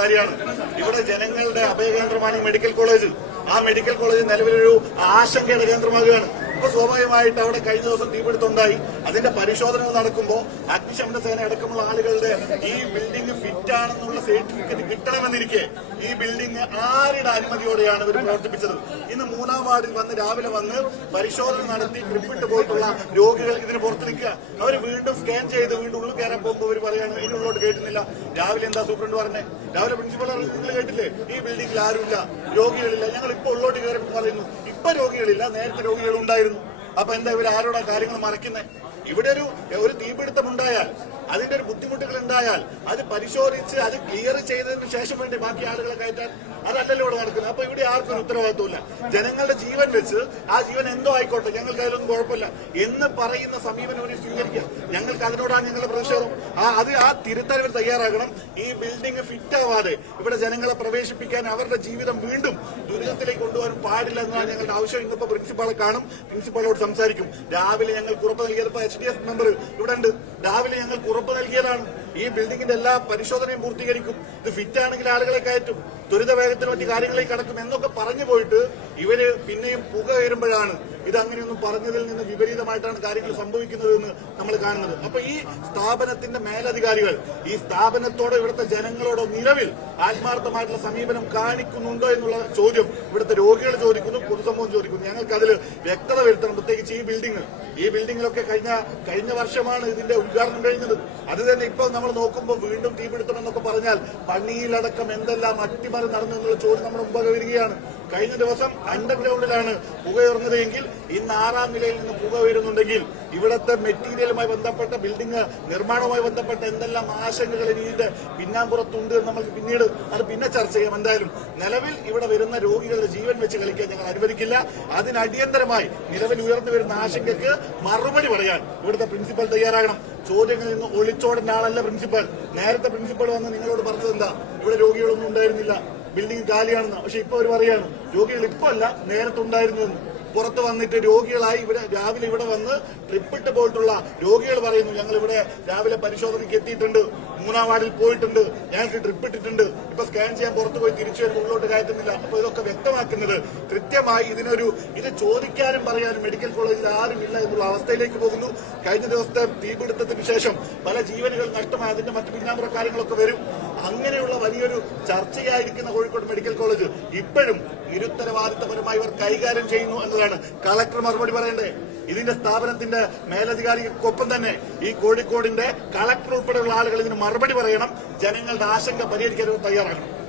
കാര്യമാണ്. ഇവിടെ ജനങ്ങളുടെ അഭയകേന്ദ്രമാണ് ഈ മെഡിക്കൽ കോളേജ്. ആ മെഡിക്കൽ കോളേജ് നിലവിലൊരു ആശങ്കയുടെ കേന്ദ്രമാകുകയാണ്. അപ്പൊ സ്വാഭാവികമായിട്ട് അവിടെ കഴിഞ്ഞ ദിവസം തീപിടുത്തമുണ്ടായി. അതിന്റെ പരിശോധന നടക്കുമ്പോൾ അഗ്നിശമന സേന അടക്കമുള്ള ആളുകളുടെ ഈ ബിൽഡിംഗ് ഫിറ്റ് ആണെന്നുള്ള സർട്ടിഫിക്കറ്റ് കിട്ടണമെന്നിരിക്കെ ഈ ബിൽഡിംഗ് ആരുടെ അനുമതിയോടെയാണ് ഇവർ പ്രവർത്തിപ്പിച്ചത്? ഇന്ന് 3-ാം വാർഡിൽ രാവിലെ വന്ന് പരിശോധന നടത്തി ട്രിപ്പിട്ട് പോയിട്ടുള്ള രോഗികൾ ഇതിന് പുറത്ത് നിൽക്കുക. അവർ വീണ്ടും സ്കാൻ ചെയ്ത് വീണ്ടും ഉള്ളിൽ കയറാൻ പോകുമ്പോൾ അവർ പറയാണ് ഇതിനുള്ളോട്ട് കേട്ടുന്നില്ല. രാവിലെ എന്താ സൂപ്രണ്ട് പറഞ്ഞേ? രാവിലെ പ്രിൻസിപ്പൽ നിങ്ങൾ കേട്ടില്ലേ? ഈ ബിൽഡിംഗിൽ ആരുമില്ല, രോഗികളില്ല. ഞങ്ങൾ ഇപ്പൊ ഉള്ളോട്ട് കയറി പറയുന്നു ഇപ്പൊ രോഗികളില്ല, നേരത്തെ രോഗികൾ ഉണ്ടായിരുന്നു. അപ്പൊ എന്താ ഇവർ ആരോടാ കാര്യങ്ങൾ മറയ്ക്കുന്നത്? ഇവിടെ ഒരു തീപിടുത്തം ഉണ്ടായാൽ, അതിന്റെ ഒരു ബുദ്ധിമുട്ടുകൾ ഉണ്ടായാൽ അത് പരിശോധിച്ച് അത് ക്ലിയർ ചെയ്തതിന് ശേഷം വേണ്ടി ബാക്കി ആളുകളെ കയറ്റാൻ, അതല്ലല്ലോ ഇവിടെ നടക്കുന്നത്. അപ്പൊ ഇവിടെ ആർക്കും ഒരു ഉത്തരവാദിത്വമില്ല. ജനങ്ങളുടെ ജീവൻ വെച്ച് ആ ജീവൻ എന്തോ ആയിക്കോട്ടെ, ഞങ്ങൾക്ക് അതിലൊന്നും കുഴപ്പമില്ല എന്ന് പറയുന്ന സമീപനം ഒരു സ്വീകരിക്കുക. ഞങ്ങൾക്ക് അതിനോടാണ് ഞങ്ങളുടെ പ്രതിഷേധം. ആ തിരുത്താൻ ഇവർ തയ്യാറാകണം. ഈ ബിൽഡിംഗ് ഫിറ്റ് ആവാതെ ഇവിടെ ജനങ്ങളെ പ്രവേശിപ്പിക്കാൻ, അവരുടെ ജീവിതം വീണ്ടും ദുരിതത്തിലേക്ക് കൊണ്ടുപോകാൻ പാടില്ല എന്നാണ് ഞങ്ങളുടെ ആവശ്യം. ഇന്നിപ്പോ പ്രിൻസിപ്പാളെ കാണും, പ്രിൻസിപ്പാളോട് സംസാരിക്കും. രാവിലെ ഞങ്ങൾക്ക് ഉറപ്പ് നൽകിയപ്പോൾ HDS മെമ്പർ ഇവിടെ ഉണ്ട്. രാവിലെ ഞങ്ങൾക്ക് ഉറപ്പ് നൽകിയതാണ് ഈ ബിൽഡിംഗിന്റെ എല്ലാ പരിശോധനയും പൂർത്തീകരിക്കും, ഇത് ഫിറ്റ് ആണെങ്കിൽ ആളുകളെ കയറ്റും, ത്വരിത വേഗത്തിൽ മറ്റു കാര്യങ്ങളിലേക്ക് കടക്കും എന്നൊക്കെ പറഞ്ഞു പോയിട്ട് ഇവര് പിന്നെയും പുക ഉയരുമ്പോഴാണ് ഇത് അങ്ങനെയൊന്നും പറഞ്ഞതിൽ നിന്ന് വിപരീതമായിട്ടാണ് കാര്യങ്ങൾ സംഭവിക്കുന്നതെന്ന് നമ്മൾ കാണുന്നത്. അപ്പൊ ഈ സ്ഥാപനത്തിന്റെ മേലധികാരികൾ ഈ സ്ഥാപനത്തോടോ ഇവിടുത്തെ ജനങ്ങളോടോ നിലവിൽ ആത്മാർത്ഥമായിട്ടുള്ള സമീപനം കാണിക്കുന്നുണ്ടോ എന്നുള്ള ചോദ്യം ഇവിടുത്തെ രോഗികൾ ചോദിക്കുന്നു, പൊതുസമൂഹം ചോദിക്കുന്നു. ഞങ്ങൾക്ക് അതിൽ വ്യക്തത വരുത്തണം. പ്രത്യേകിച്ച് ഈ ബിൽഡിങ്ങിലൊക്കെ കഴിഞ്ഞ വർഷമാണ് ഇതിന്റെ ഉദ്ഘാടനം കഴിഞ്ഞത്. അത് തന്നെ ഇപ്പൊ നമ്മൾ നോക്കുമ്പോൾ വീണ്ടും തീപിടുത്തമെന്നൊക്കെ പറഞ്ഞാൽ പണിയിലടക്കം എന്തെല്ലാം അട്ടിമറി നടന്നു എന്നുള്ള ചോദ്യം നമ്മുടെ മുമ്പാകെ വരികയാണ്. കഴിഞ്ഞ ദിവസം അണ്ടർഗ്രൗണ്ടിലാണ് പുകയുയർന്നത് എങ്കിൽ ഇന്ന് 6-ാം നിലയിൽ നിന്ന് പുക ഉയരുന്നുണ്ടെങ്കിൽ ഇവിടുത്തെ മെറ്റീരിയലുമായി ബന്ധപ്പെട്ട ബിൽഡിംഗ് നിർമ്മാണവുമായി ബന്ധപ്പെട്ട എന്തെല്ലാം ആശങ്കകൾ ഇതിന്റെ പിന്നാമ്പുറത്തുണ്ട് എന്ന് നമുക്ക് പിന്നെ ചർച്ച ചെയ്യാം. എന്തായാലും നിലവിൽ ഇവിടെ വരുന്ന രോഗികളുടെ ജീവൻ വെച്ച് കളിക്കാൻ ഞങ്ങൾ അനുവദിക്കില്ല. അതിനടിയന്തരമായി നിലവിൽ ഉയർന്നു വരുന്ന ആശങ്കയ്ക്ക് മറുപടി പറയാൻ ഇവിടുത്തെ പ്രിൻസിപ്പൽ തയ്യാറാകണം. ചോദ്യങ്ങളിൽ നിന്ന് ഒളിച്ചോടേണ്ട ആളല്ല പ്രിൻസിപ്പൽ. നേരത്തെ പ്രിൻസിപ്പൽ വന്ന് നിങ്ങളോട് പറഞ്ഞത് എന്താ? ഇവിടെ രോഗികളൊന്നും ഉണ്ടായിരുന്നില്ല, ബിൽഡിംഗ് കാലിയാണെന്ന്. പക്ഷെ ഇപ്പൊ അവർ പറയാണ് രോഗികൾ ഇപ്പൊ അല്ല, നേരത്തെ ഉണ്ടായിരുന്നു എന്ന്. പുറത്ത് വന്നിട്ട് രോഗികളായി രാവിലെ ഇവിടെ വന്ന് ട്രിപ്പിട്ട് പോയിട്ടുള്ള രോഗികൾ പറയുന്നു ഞങ്ങൾ ഇവിടെ രാവിലെ പരിശോധനയ്ക്ക് എത്തിയിട്ടുണ്ട്, 3-ാം വാർഡിൽ പോയിട്ടുണ്ട്, ഞങ്ങൾക്ക് ട്രിപ്പിട്ടിട്ടുണ്ട്, ഇപ്പൊ സ്കാൻ ചെയ്യാൻ പുറത്ത് പോയി തിരിച്ചു വരുമ്പോൾ ഉള്ളോട്ട് കയറ്റുന്നില്ല. അപ്പൊ ഇതൊക്കെ വ്യക്തമാക്കുന്നത് കൃത്യമായി ഇത് ചോദിക്കാനും പറയാനും മെഡിക്കൽ കോളേജിൽ ആരുമില്ല എന്നുള്ള അവസ്ഥയിലേക്ക് പോകുന്നു. കഴിഞ്ഞ ദിവസത്തെ തീപിടുത്തത്തിന് ശേഷം പല ജീവനുകൾ നഷ്ടമായി, അതിന്റെ മറ്റു പിന്നാമ്പുറ കാര്യങ്ങളൊക്കെ വരും. അങ്ങനെയുള്ള വലിയൊരു ചർച്ചയായിരിക്കുന്ന കോഴിക്കോട് മെഡിക്കൽ കോളേജ് ഇപ്പോഴും നിരുത്തരവാദിത്തപരമായി ഇവർ കൈകാര്യം ചെയ്യുന്നു എന്നതാണ് കളക്ടർ മറുപടി പറയേണ്ടത്. ഇതിന്റെ സ്ഥാപനത്തിന്റെ മേലധികാരിക്കൊപ്പം തന്നെ ഈ കോഴിക്കോടിന്റെ കളക്ടർ ഉൾപ്പെടെയുള്ള ആളുകൾ ഇതിന് മറുപടി പറയണം. ജനങ്ങളുടെ ആശങ്ക പരിഹരിക്കാൻ തയ്യാറാകണം.